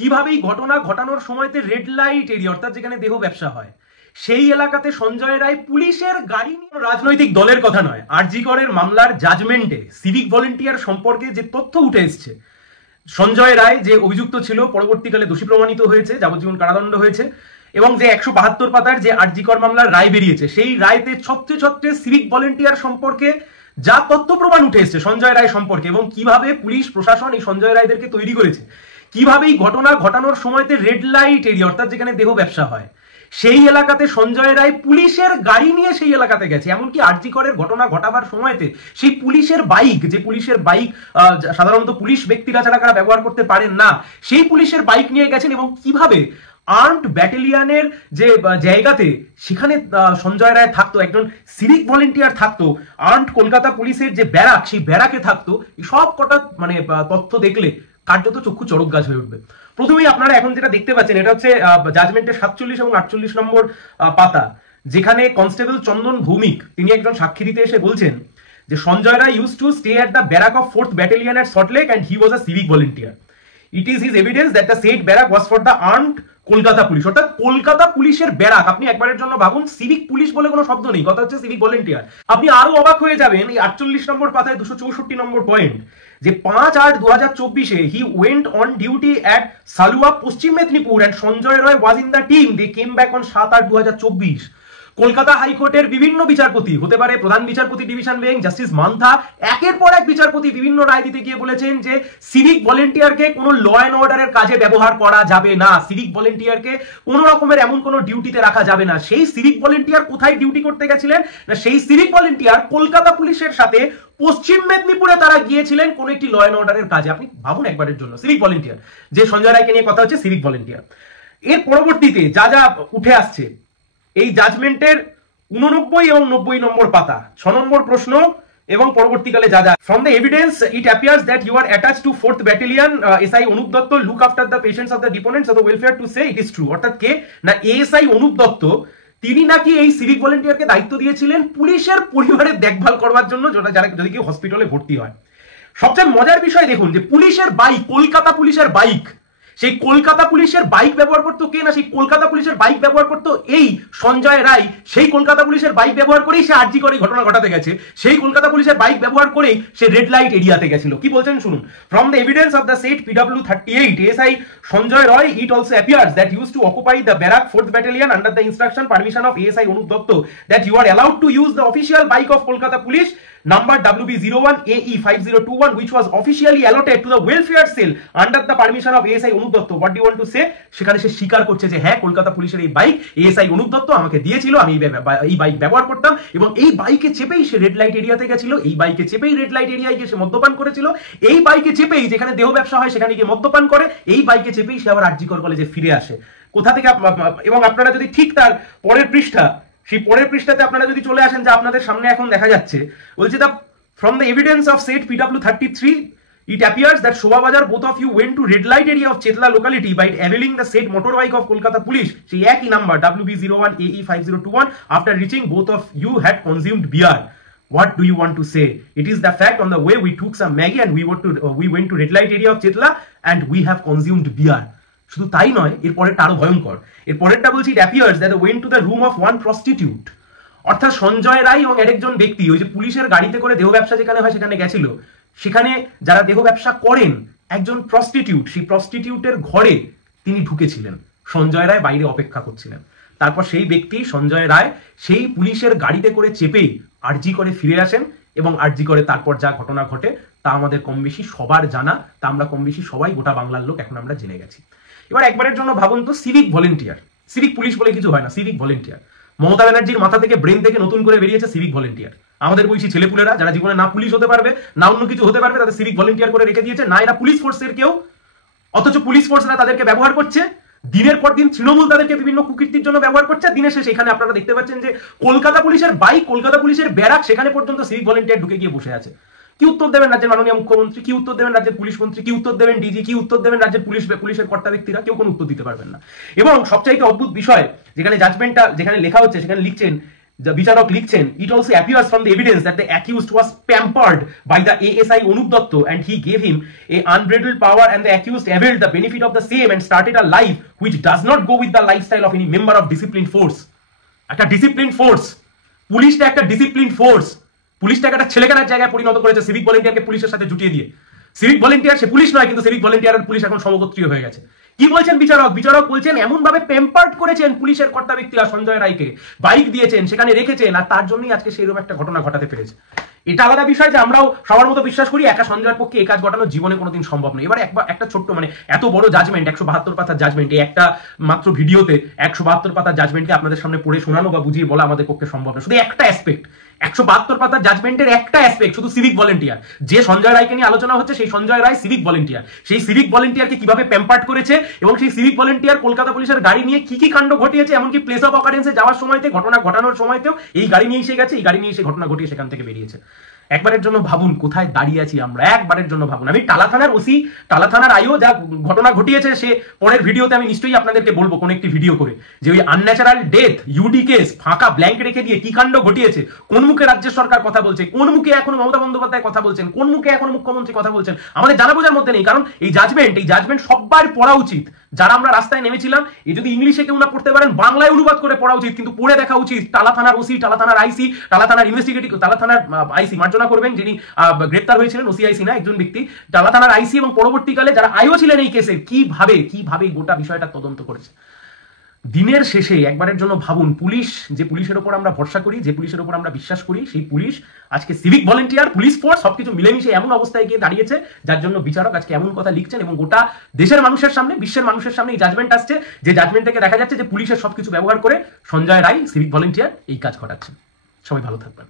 কিভাবে এই ঘটনা ঘটানোর সময়তে রেড লাইট এরিয়া অর্থাৎ যেখানে দেহ ব্যবসা হয় সেই এলাকাতে সঞ্জয় রায় পুলিশের গাড়ি নিয়ে, রাজনৈতিক দলের কথা নয়, আরজি করের মামলার জাজমেন্টে সিভিক ভলেন্টিয়ার সম্পর্কে যে তথ্য উঠে এসছে, সঞ্জয় রায় যে অভিযুক্ত ছিল পরবর্তীকালে দোষী প্রমাণিত হয়েছে, যাবজ্জীবন কারাদণ্ড হয়েছে, এবং যে 172 পাতার যে আরজি কর মামলার রায় বেরিয়েছে সেই রায়তে ছত্রে ছত্রে সিভিক ভলেন্টিয়ার সম্পর্কে যা তথ্য প্রমাণ উঠে এসছে সঞ্জয় রায় সম্পর্কে, এবং কিভাবে পুলিশ প্রশাসন এই সঞ্জয় রায়দেরকে তৈরি করেছে, কিভাবে এই ঘটনা ঘটানোর সময়তে রেড লাইট এরিয়া অর্থাৎ যেখানে দেহ ব্যবসা হয় সেই এলাকাতে সঞ্জয় রায় পুলিশের গাড়ি নিয়ে সেই এলাকাতে গেছে। এমনকি আরজি করের ঘটনা ঘটাবার সময়তে সেই পুলিশের বাইক, যে পুলিশের বাইক সাধারণত পুলিশ ব্যক্তিরা ছাড়া ব্যবহার করতে পারেন না, সেই পুলিশের বাইক নিয়ে গেছেন, এবং কিভাবে আর্মড ব্যাটালিয়নের যে জায়গাতে সেখানে সঞ্জয় রায় থাকতো, একজন সিভিক ভলেন্টিয়ার থাকতো, আর্মড কলকাতা পুলিশের যে ব্যারাক সেই ব্যারাকে থাকতো, সব কটা মানে তথ্য দেখলে কার্যত চক্ষু চড়ক গাছ হয়ে উঠবে। প্রথমেই আপনারা এখন যেটা দেখতে পাচ্ছেন এটা হচ্ছে জাজমেন্টের 47 এবং 48 নম্বর পাতা, যেখানে কনস্টেবল চন্দন ভৌমিক তিনি একজন সাক্ষী দিতে এসে বলছেন যে Sanjay Roy used to stay at the barrack of 4th battalion at Salt Lake and he was a civic volunteer. It is his evidence that the said barrack was for the armed Kolkata police, অর্থাৎ কলকাতা পুলিশের barrack. আপনি একবারের জন্য ভাবুন, civic police বলে কোনো শব্দ নেই, কথা হচ্ছে সিভিক ভলেন্টিয়ার। আপনি আরো অবাক হয়ে যাবেন এই 48 নম্বর পাতায় 264 নম্বর পয়েন্ট, যে 5/8/2024 he went on duty at সালুয়া Paschim Medinipur and Sanjay Roy was in the team. They came back on 7/8/2024. Kolkata হাইকোর্টের বিভিন্ন বিচারপতি, হতে পারে প্রধান বিচারপতি ডিভিশন বেঞ্চ জাস্টিস মান্থা, একের পর এক বিচারপতি বিভিন্ন রায় দিতে গিয়ে বলেছেন যে সিভিক ভলেন্টিয়ারকে কোনো ল অ্যান্ড অর্ডারের কাজে ব্যবহার করা যাবে না, সিভিক ভলেন্টিয়ারকে কোনো রকমের এমন কোনো ডিউটিতে রাখা যাবে না। সেই সিভিক ভলেন্টিয়ার কোথায় ডিউটি করতে গেছিলেন না, সেই সিভিক ভলেন্টিয়ার কলকাতা পুলিশের সাথে পশ্চিম মেদিনীপুরে তারা গিয়েছিলেন কোন একটি ল অ্যান্ড অর্ডারের কাজে। আপনি ভাবুন একবারের জন্য, সিভিক ভলেন্টিয়ার, যে সঞ্জয় রায়কে নিয়ে কথা হচ্ছে সিভিক ভলেন্টিয়ার। এর পরবর্তীতে যা যা উঠে আসছে এই জাজমেন্টের 89 এবং 90 নম্বর পাতা 6 নম্বর প্রশ্ন এবং পরবর্তীকালে যা যা, from the evidence it appears that you are attached to 4th battalion SI Anup Dutta look after the patients of the deponents of the welfare to say it is true. অর্থাৎ কে না, এএসআই অনুপ দত্ত তিনি নাকি এই সিভিক ভলেন্টিয়ারকে দায়িত্ব দিয়েছিলেন পুলিশের পরিবারের দেখভাল করবার জন্য, যারা যদি কেউ হসপিটালে ভর্তি হয়। সবচেয়ে মজার বিষয় দেখুন যে পুলিশের বাইক, কলকাতা পুলিশের বাইক, সেই কলকাতা পুলিশের বাইক ব্যবহার করতো কে না, সেই কলকাতা পুলিশের বাইক ব্যবহার করতো এই সঞ্জয় রায়। সেই কলকাতা পুলিশের বাইক ব্যবহার করেই সে আরজি করে ঘটনা ঘটাতে গেছে, সেই কলকাতা পুলিশের বাইক ব্যবহার করেই সে রেড লাইট এরিয়াতে গেছিল। কি বলছেন শুনুন, from the evidence of the set PW38 SI Sanjay Roy it also appears that use to occupy the barrack 4th battalion under the instruction permission of ASI Anup Dutta that you are allowed to use the official bike of Kolkata police number WB01 AE 5021 which was officially allotted to the welfare cell under the permission of ASI Anup Dutta. What do you want to say? সেখানে সে স্বীকার করছে যে হ্যাঁ, কলকাতা পুলিশের এই bike ASI Anup Dutta আমাকে দিয়েছিল, আমি এই বাইক ব্যবহার করতাম, এবং এই বাইকে চেপেই সে রেড লাইট এরিয়াতে গেছিল, এই বাইকে চেপেই রেড লাইট এরিয়ায় গিয়ে সে মদ্যপান করেছিল, এই বাইকে চেপেই যেখানে দেহ ব্যবসা হয় সেখানে গিয়ে মদ্যপান করে, এই বাইকে চেপেই সে আবার আরজি কর কলেজে ফিরে আসে। কোথা থেকে, এবং আপনারা যদি ঠিক তার পরের পৃষ্ঠা, সেই পরের পৃষ্ঠাতে আপনারা যদি চলে আসেন যা আপনাদের সামনে এখন দেখা যাচ্ছে, বলছে দা from the evidence of said PW33 it appears that Shobha Bazar both of you went to red light area of Chetla locality by availing the said motorbike of Kolkata police সেই একই number WB01 AE 5021 after reaching both of you had consumed beer. What do you want to say? It is the fact on the way we took some Maggie and we went to red light area of Chetla and we have consumed beer. শুধু তাই নয়, এর পরেরটা আরো ভয়ঙ্কর। এর পরেরটা বলছি it appears that they went to the room of one prostitute, অর্থাৎ সঞ্জয় রায় এবং আরেকজন ব্যক্তি ওই যে পুলিশের গাড়িতে করে দেহ ব্যবসা যেখানে হয় সেখানে গেছিল, সেখানে যারা দেহ ব্যবসা করেন একজন প্রস্টিটিউট, সেই প্রস্টিটিউটের ঘরে তিনি ঢুকেছিলেন, সঞ্জয় রায় বাইরে অপেক্ষা করছিলেন। তারপর সেই ব্যক্তি সঞ্জয় রায় সেই পুলিশের গাড়িতে করে চেপেই আরজি করে ফিরে আসেন, এবং আরজি করে তারপর যা ঘটনা ঘটে তা আমাদের কম বেশি সবার জানা, তা আমরা কম বেশি সবাই গোটা বাংলার লোক এখন আমরা জেনে গেছি। এবার একবারের জন্য ভাবুন তো, সিভিক ভলেন্টিয়ার, সিভিক পুলিশ বলে কিছু হয় না, সিভিক ভলেন্টিয়ার। মমতা ব্যানার্জির মাথা থেকে, ব্রেন থেকে নতুন করে বেরিয়েছে সিভিক ভলেন্টিয়ার। আমাদের বলছি ছেলেপুলেরা যারা জীবনে না পুলিশ হতে পারবে না অন্য কিছু হতে পারবে, তাদের সিভিক ভলেন্টিয়ার করে রেখে দিয়েছে, না এরা পুলিশ ফোর্সের কেউ, অথচ পুলিশ ফোর্সরা তাদেরকে ব্যবহার করছে, দিনের পর দিন তৃণমূল তাদেরকে বিভিন্ন কুকীর্তির জন্য ব্যবহার করছে। দিনের শেষে এখানে আপনারা দেখতে পাচ্ছেন যে কলকাতা পুলিশের বাইক, কলকাতা পুলিশের ব্যারাক, সেখানে পর্যন্ত সিভিক ভলেন্টিয়ার ঢুকে গিয়ে বসে আছে। কি উত্তর দেবেন রাজ্যের মাননীয় মুখ্যমন্ত্রী, কি উত্তর দেবেন রাজ্যের পুলিশ মন্ত্রী, কি উত্তর দেবেন ডিজি, কি উত্তর দেবেন রাজ্যের পুলিশের কর্তা ব্যক্তিরা? কেউ কোনো উত্তর দিতে পারবেন না। এবং সবচাইতে অদ্ভুত বিষয়, যেখানে জাজমেন্টটা যেখানে লেখা হচ্ছে সেখানে লিখছেন বিচারক লিখছেন, it also appears from the evidence that the accused was pampered by the ASI Anup Datta and he gave him a unbridled power and the accused availed the benefit of the same and started a life which does not go with the lifestyle of any member of disciplined force. একটা discipline force, পুলিশটা একটা discipline force, পুলিশটাকে একটা ছেলেখেলার জায়গায় পরিণত করেছে civic ভলেন্টিয়ারকে পুলিশের সাথে জুটিয়ে দিয়ে। Civic volunteer সে police নয়, কিন্তু সিভিক ভলেন্টিয়ার আর পুলিশ এখন সমগোত্রীয় হয়ে গেছে। কি বলছেন বিচারক? বিচারক বলছেন এমন ভাবে প্যাম্পার্ড করেছেন পুলিশের কর্তা ব্যক্তিরা সঞ্জয় রায়কে, বাইক দিয়েছেন, সেখানে রেখেছেন, আর তার জন্যই আজকে সেইরকম একটা ঘটনা ঘটাতে পেরেছে। এটা আলাদা বিষয় যে আমরাও সবার মতো বিশ্বাস করি একা সঞ্জয়ের পক্ষে এই কাজ ঘটানো জীবনে কোনোদিন সম্ভব নয়। এবার একটা ছোট্ট মানে এত বড় জাজমেন্ট, 172 পাতার জাজমেন্ট, এই একটা মাত্র ভিডিওতে 172 পাতার জাজমেন্টকে আপনাদের সামনে পড়ে শোনানো বা বুঝিয়ে বলা আমাদের পক্ষে সম্ভব না। শুধু একটা অ্যাসপেক্ট, 172 পাতার জাজমেন্টের একটা অ্যাসপেক্ট, শুধু সিভিক ভলেন্টিয়ার। যে সঞ্জয় রায়কে নিয়ে আলোচনা হচ্ছে সেই সঞ্জয় রায় সিভিক ভলেন্টিয়ার। সেই সিভিক ভলেন্টিয়ারকে কিভাবে প্যাম্পার্ড করেছে এবং সেই সিভিক ভলেন্টিয়ার কলকাতা পুলিশের গাড়ি নিয়ে কি কি কাণ্ড ঘটিয়েছে, এমনকি প্লেস অফ অকারেন্সে যাওয়ার সময়তে, ঘটনা ঘটানোর সময়তেও এই গাড়ি নিয়ে এসে গেছে, এই গাড়ি নিয়ে এসে ঘটনা ঘটিয়ে সেখান থেকে বেরিয়েছে। একবারের জন্য ভাবুন কোথায় দাঁড়িয়ে আছি আমরা, একবারের জন্য ভাবুন। আমি টালা থানার ওসি, টালা থানার আইও যা ঘটনা ঘটিয়েছে সে পরের ভিডিওতে আমি নিশ্চয়ই আপনাদেরকে বলবো, কোন একটি ভিডিও করে, যে ওই আনন্যাচারাল ডেথ, ইউডি কেস, ফাঁকা ব্ল্যাঙ্ক রেখে দিয়ে কি কাণ্ড ঘটিয়েছে, কোন মুখে রাজ্য সরকার কথা বলছে, কোন মুখে এখনো মমতা বন্দ্যোপাধ্যায় কথা বলছেন, কোন মুখে এখনো মুখ্যমন্ত্রী কথা বলছেন, আমাদের জানা বোঝার মধ্যে নেই। কারণ এই জাজমেন্ট সবার পড়া উচিত। যারা আমরা রাস্তায় নেমেছিলাম, এই যদি ইংলিশে কেউ না পড়তে পারেন, বাংলায় অনুবাদ করে পড়া উচিত, কিন্তু পড়ে দেখা উচিত। টালা থানার ওসি, টালা থানার আইসি, টালা থানার ইনভেস্টিগেটিভ, টালা থানার আইসি, মার্জনা করবেন যিনি গ্রেপ্তার হয়েছিলেন, ওসি আইসি না, একজন ব্যক্তি, টালা থানার আইসি এবং পরবর্তীকালে যারা আইও ছিলেন এই কেসে, কিভাবে গোটা বিষয়টা তদন্ত করেছে। দিনের শেষে একবারের জন্য ভাবুন, পুলিশ, যে পুলিশের উপর আমরা ভরসা করি, যে পুলিশের উপর আমরা বিশ্বাস করি, সেই পুলিশ আজকে সিভিক ভলেন্টিয়ার, পুলিশ ফোর্স সবকিছু মিলেমিশে এমন অবস্থায় গিয়ে দাঁড়িয়েছে, যার জন্য বিচারক আজকে এমন কথা লিখছেন এবং গোটা দেশের মানুষের সামনে, বিশ্বের মানুষের সামনে এই জাজমেন্ট আসছে, যে জাজমেন্ট থেকে দেখা যাচ্ছে যে পুলিশের সবকিছু ব্যবহার করে সঞ্জয় রায় সিভিক ভলেন্টিয়ার এই কাজ ঘটাচ্ছেন। সবাই ভালো থাকবেন।